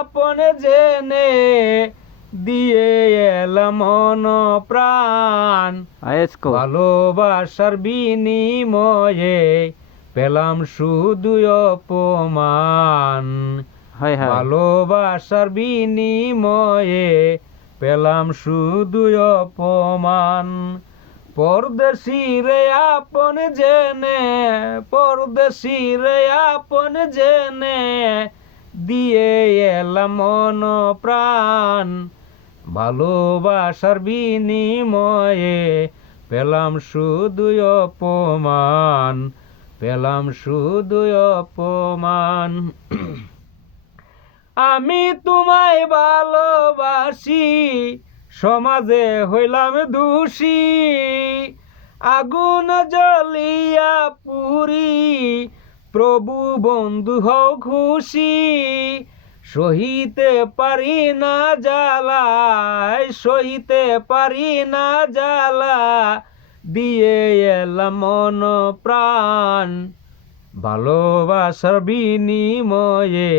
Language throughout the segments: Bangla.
আপন জেনে দিয়ে এলাম মন প্রাণ ভালোবাসার বিনিময়ে পেলাম শুধু অপমান ভালোবাসার বিনিময়ে পেলাম শুধু অপমান পরদেশী রে আপন জেনে পরদেশী রে আপন জেনে দিয়ে এলাম মন প্রাণ ভালোবাসার বিনিময়ে পেলাম শুধু অপমান পেলাম শুধু অপমান আমি তোমায় ভালোবাসি সমাজে হইলাম দোষী আগুন জ্বলিয়া পুরি প্রভু বন্ধু হও খুশি সহিতে পারি না জ্বালায় সহিতে পারি না জ্বালা দিয়ে এলাম মন প্রাণ ভালোবাসার বিনিময়ে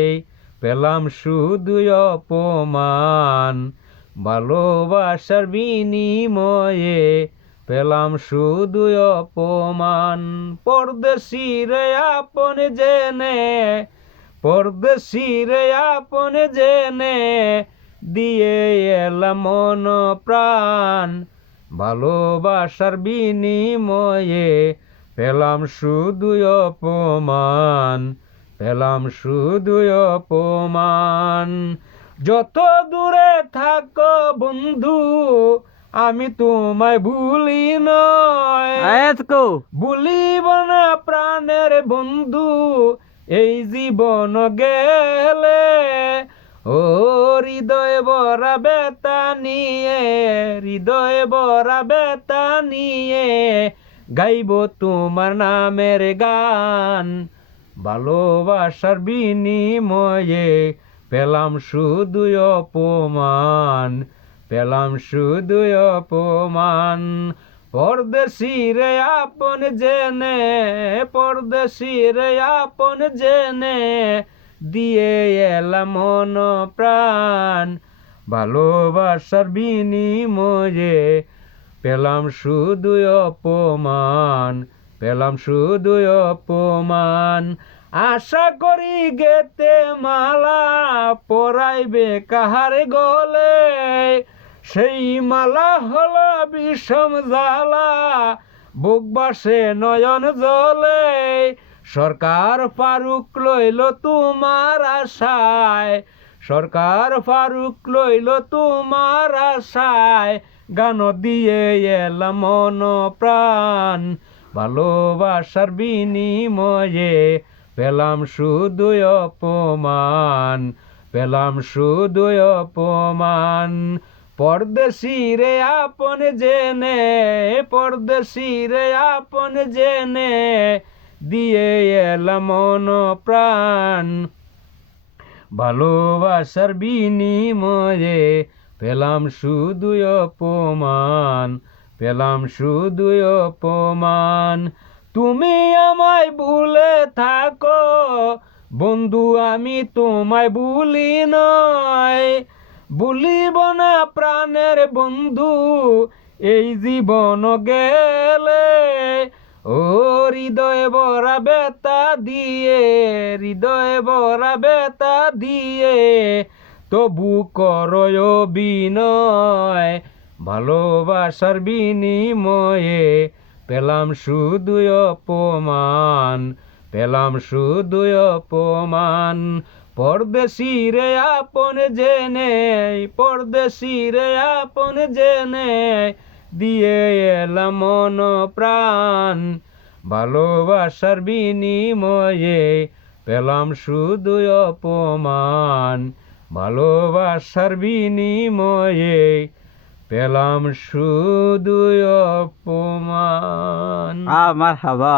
পেলাম শুধু অপমান ভালোবাসার বিনিময়ে পেলাম শুধু অপমান পরদেশী রে আপন জেনে পরদেশী রে আপন জেনে দিয়ে এলাম মন প্রাণ ভালোবাসার বিনিময়ে পেলাম শুধু অপমান পেলাম শুধু অপমান যত দূরে থাকো বন্ধু আমি তোমায় ভুলি নয় ভুলিব না প্রাণের বন্ধু এই জীবন গেলে ও হৃদয় ভরা ব্যথা নিয়ে হৃদয় ভরা ব্যথা নিয়ে গাইব তোমার নামের গান ভালোবাসার বিনিময়ে পেলাম শুধু অপমান পেলাম শুধু অপমান পরদেশী রে আপন জেনে পরদেশী রে আপন জেনে দিয়ে এলাম মন প্রাণ ভালোবাসার বিনিময়ে পেলাম শুধু অপমান পেলাম শুধু অপমান আশা করি গেতে মালা পরাইবে কাহার গলে সেই মালা হলো বিষম জ্বালা বুক বাসে নয়ন জলে সরকার ফারুক লইল তোমার আশায় সরকার ফারুক লইল তোমার আশায় গান দিয়ে এলাম মন প্রাণ ভালোবাসার বিনিময়ে পেলাম শুধু অপমান পেলাম শুধু অপমান পরদেশী রে আপন জেনে পরদেশী রে আপন জেনে দিয়ে এলাম মন প্রাণ ভালোবাসার বিনিময়ে পেলাম শুধু অপমান পেলাম শুধু অপমান তুমি আমায় ভুলে থাকো বন্ধু আমি তোমায় ভুলি নয় ভুলিব না প্রাণের বন্ধু এই জীবন গেলে ও হৃদয় ভরা ব্যথা দিয়ে হৃদয় ভরা ব্যথা দিয়ে তবু করো অভিনয় ভালোবাসার বিনিময়ে পেলাম শুধু অপমান পেলাম শুধু অপমান পরদেশী রে আপন জেনে পরদেশী রে আপন জেনে দিয়ে এলাম মন প্রাণ ভালোবাসার বিনিময়ে পেলাম শুধু অপমান ভালোবাসার বিনিময়ে পেলাম শুধু অপমান মারহাবা।